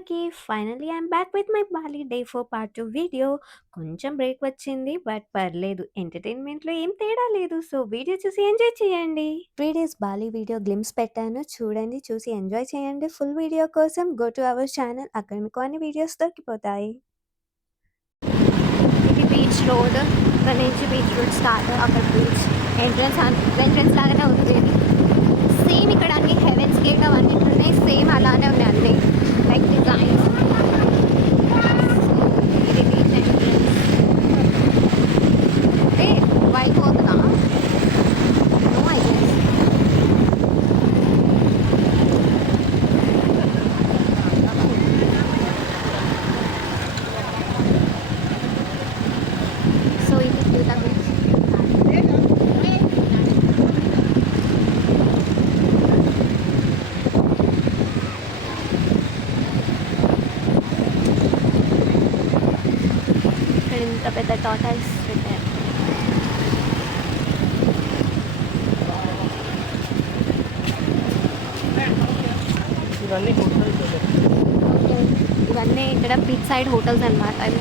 అందరికీ finally I'm back with my Bali day 4 part 2 video. కొంచెం break వచ్చింది but పర్లేదు. ఎంటర్‌టైన్‌మెంట్‌లో ఏం తేడా లేదు. సో వీడియో చూసి ఎంజాయ్ చేయండి. 3 డేస్ బాలి వీడియో గ్లిమ్స్ పెట్టాను. చూడండి, చూసి ఎంజాయ్ చేయండి. ఫుల్ వీడియో కోసం గో టు అవర్ ఛానల్. అక్కడ మీకు అన్ని వీడియోస్ దొరికిపోతాయి. ఇది బీచ్ రోడ్. ఇక్కడ నుంచి బీచ్ రోడ్ స్టార్ట్. అక్కడ బీచ్ ఎంట్రన్స్ లాగానే ఉంది. సేమ్ ఇక్కడ అన్ని హెవెన్స్ గేట్ అవన్నీ ఉన్నాయి. సేమ్ అలానే ఉన్నాయి అన్నీ లైక్ డిజైన్స్. ఇది బీచ్ ఎంట్రన్స్. అంటే వైట్ పోతుందా? No idea. సో ఇది పూత బీచ్. ఇంత పెద్ద టాటాయిస్ పెట్టారు. ఇవన్నీ ఇక్కడ బీచ్ సైడ్ హోటల్స్ అన్నమాట. అవి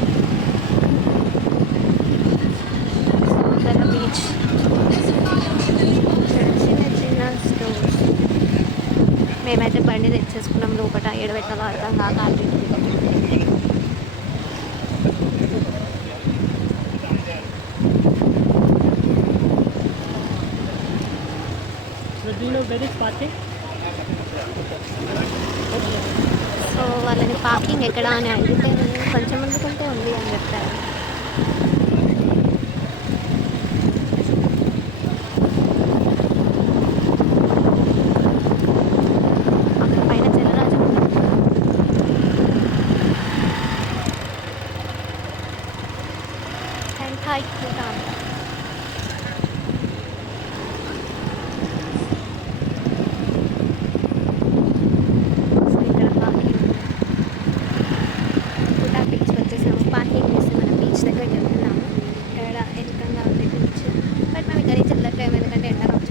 బీచ్ చిన్న చిన్న స్టోర్స్. మేమైతే బండి తెచ్చేసుకున్నాం. లోపల ఎడబెట్టాలో అర్థం కాక సో వాళ్ళని పార్కింగ్ ఎక్కడ అని అడిగితే కొంచెం ముందుకుంటే ఉంది అని చెప్పారు. అక్కడ పైన జలరాజు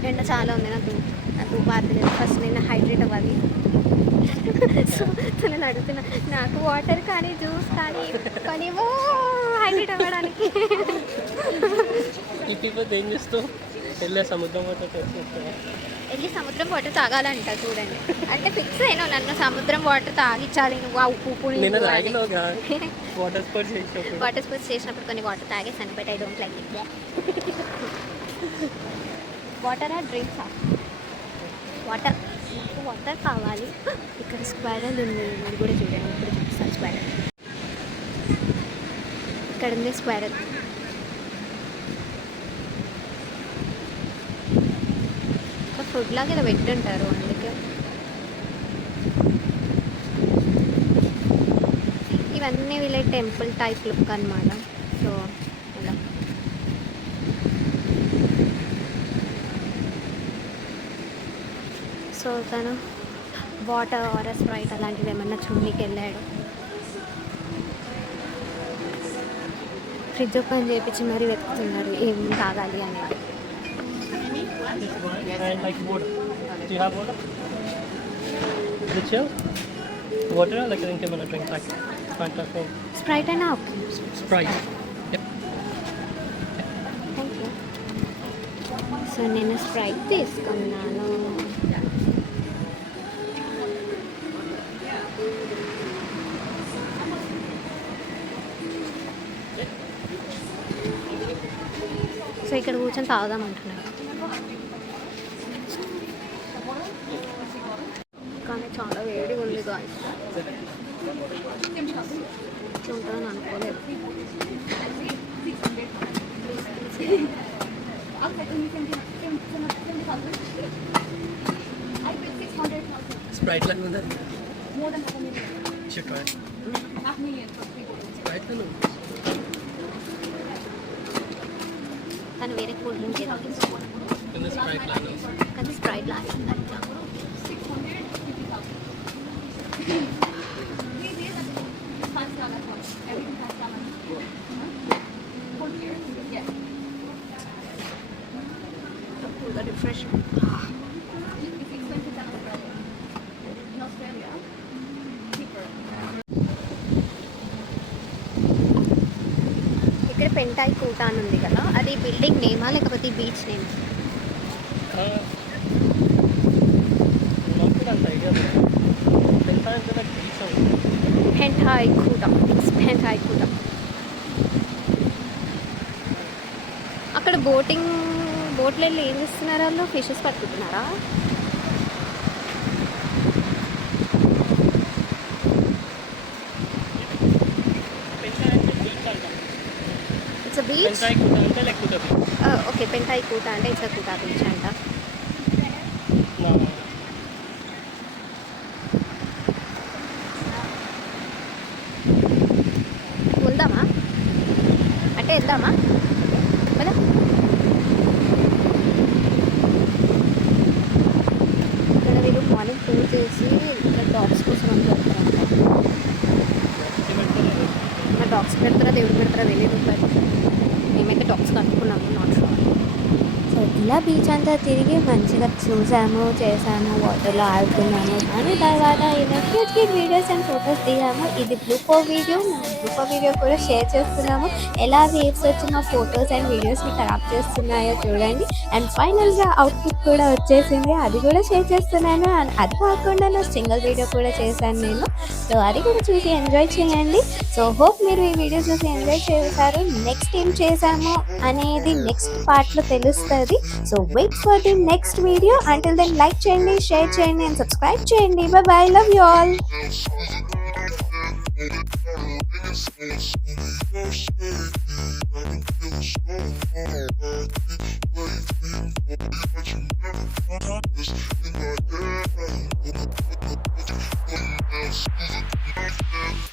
ఎండ చాలా ఉంది. నాకు బాధలేదు. ఫస్ట్ నేను హైడ్రేట్ అవ్వాలి. సో నేను అడుగుతున్నా, నాకు వాటర్ కానీ జ్యూస్ కానీ కొనివ్వు హైడ్రేట్ అవ్వడానికి. ఏం చేస్తావు? వెళ్ళి సముద్రం వాటర్ తాగాలంట. చూడండి, అంటే ఫిక్స్ అయినా నన్ను సముద్రం వాటర్ తాగించాలి. నువ్వు ఆ ఉప్పు వాటర్ స్పోర్ట్స్ చేసినప్పుడు కొన్ని వాటర్ తాగేసాను. But I don't like it. Water ఆ డ్రింక్సా? వాటర్. నాకు వాటర్ కావాలి. ఇక్కడ స్క్వైరల్ ఉంది, మీరు కూడా చూడండి. ఇప్పుడు చూపిస్తాను స్క్వైరల్. ఇక్కడ ఉంది స్క్వైరల్. ఒక ఫుడ్ లాగా ఇలా పెట్టుంటారు, అందుకే. ఇవన్నీ వీళ్ళ టెంపుల్ టైప్ లుక్ అన్నమాట. సో ఇలా సో తను వాటర్ ఆర్ స్ప్రైట్ అలాంటివి ఏమన్నా చూడడానికి వెళ్ళాడు. ఫ్రిడ్జ్ ఓపెన్ చేయించి మరీ వెతుకుతున్నాడు ఏం తాగాలి అనేది. స్ప్రైట్ అయినా ఓకే. Thank you. సో నేను స్ప్రైట్ తీసుకున్నాను. సో ఇక్కడ కూర్చొని తాగుదామంటున్నారు, కానీ చాలా వేడిగా ఉంది. గాయస్ ఉంటుందని అనుకోలేదు. Sprite lang mo na. Should try. Sprite lang. కానీ వేరే cool drink Kana Sprite lang. కానీ స్ప్రైట్ లాగా రిఫ్రెష్. పెంటాయి కూట అని ఉంది కదా, అది బిల్డింగ్ నేమా లేకపోతే బీచ్ నేమ్? నాకు కూడా అంత ఐడియా లేదు. పెంటాయి అంటే నాకు బీచ్ పెంటాయి కూట, ఇట్స్ పెంటాయి కూట. అక్కడ బోట్లో వెళ్ళి ఏం చేస్తున్నారు వాళ్ళు? ఫిషెస్ పట్టుకుంటున్నారా? పెంటాయి అంటే బీచ్ అంటాం. It's beach. పెంటాయి కూట అంటే లేకపోతే ఓకే, పెంటాయి కూట అంటే ఇట్స్ కూట బీచ్ అంట. వెళ్దామా అంటే వెళ్దామా కదా? ఇక్కడ వీళ్ళు మార్నింగ్ టూర్ చేసి ఇక్కడ డాగ్స్ కోసం అని పెడతారంట. మా డాగ్స్ పెడతారా దేవుడు పెడతారా తెలియదు, బట్ మేమైతే డాగ్స్ కనుక్కున్నాము, నాట్ షూర్. సో ఇలా బీచ్ అంతా తిరిగి మంచిగా చూసాము, చేసాము, వాటర్లో ఆడుకున్నాము. దాని తర్వాత ఇలా cute cute videos and photos దిగాము. ఇది బ్లూపో వీడియో, బ్లూపో వీడియో కూడా షేర్ చేస్తున్నాము. ఎలా వేవ్స్ వచ్చి మా ఫొటోస్ అండ్ వీడియోస్ని ఖరాబ్ చేస్తున్నాయో చూడండి. అండ్ ఫైనల్గా అవుట్పుట్ కూడా వచ్చేసింది, అది కూడా షేర్ చేస్తున్నాను. అండ్ అది కాకుండా నా సింగిల్ వీడియో కూడా చేశాను నేను, సో అది కూడా చూసి ఎంజాయ్ చేయండి. సో హోప్ మీరు ఈ వీడియో చూసి ఎంజాయ్ చేశారు. నెక్స్ట్ ఏం చేశాము అనేది నెక్స్ట్ పార్ట్లో తెలుస్తుంది. So wait for the next video. Until then like చేయండి, షేర్ చేయండి అండ్ సబ్స్క్రైబ్ చేయండి. Bye bye, love you all.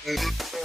Hold it.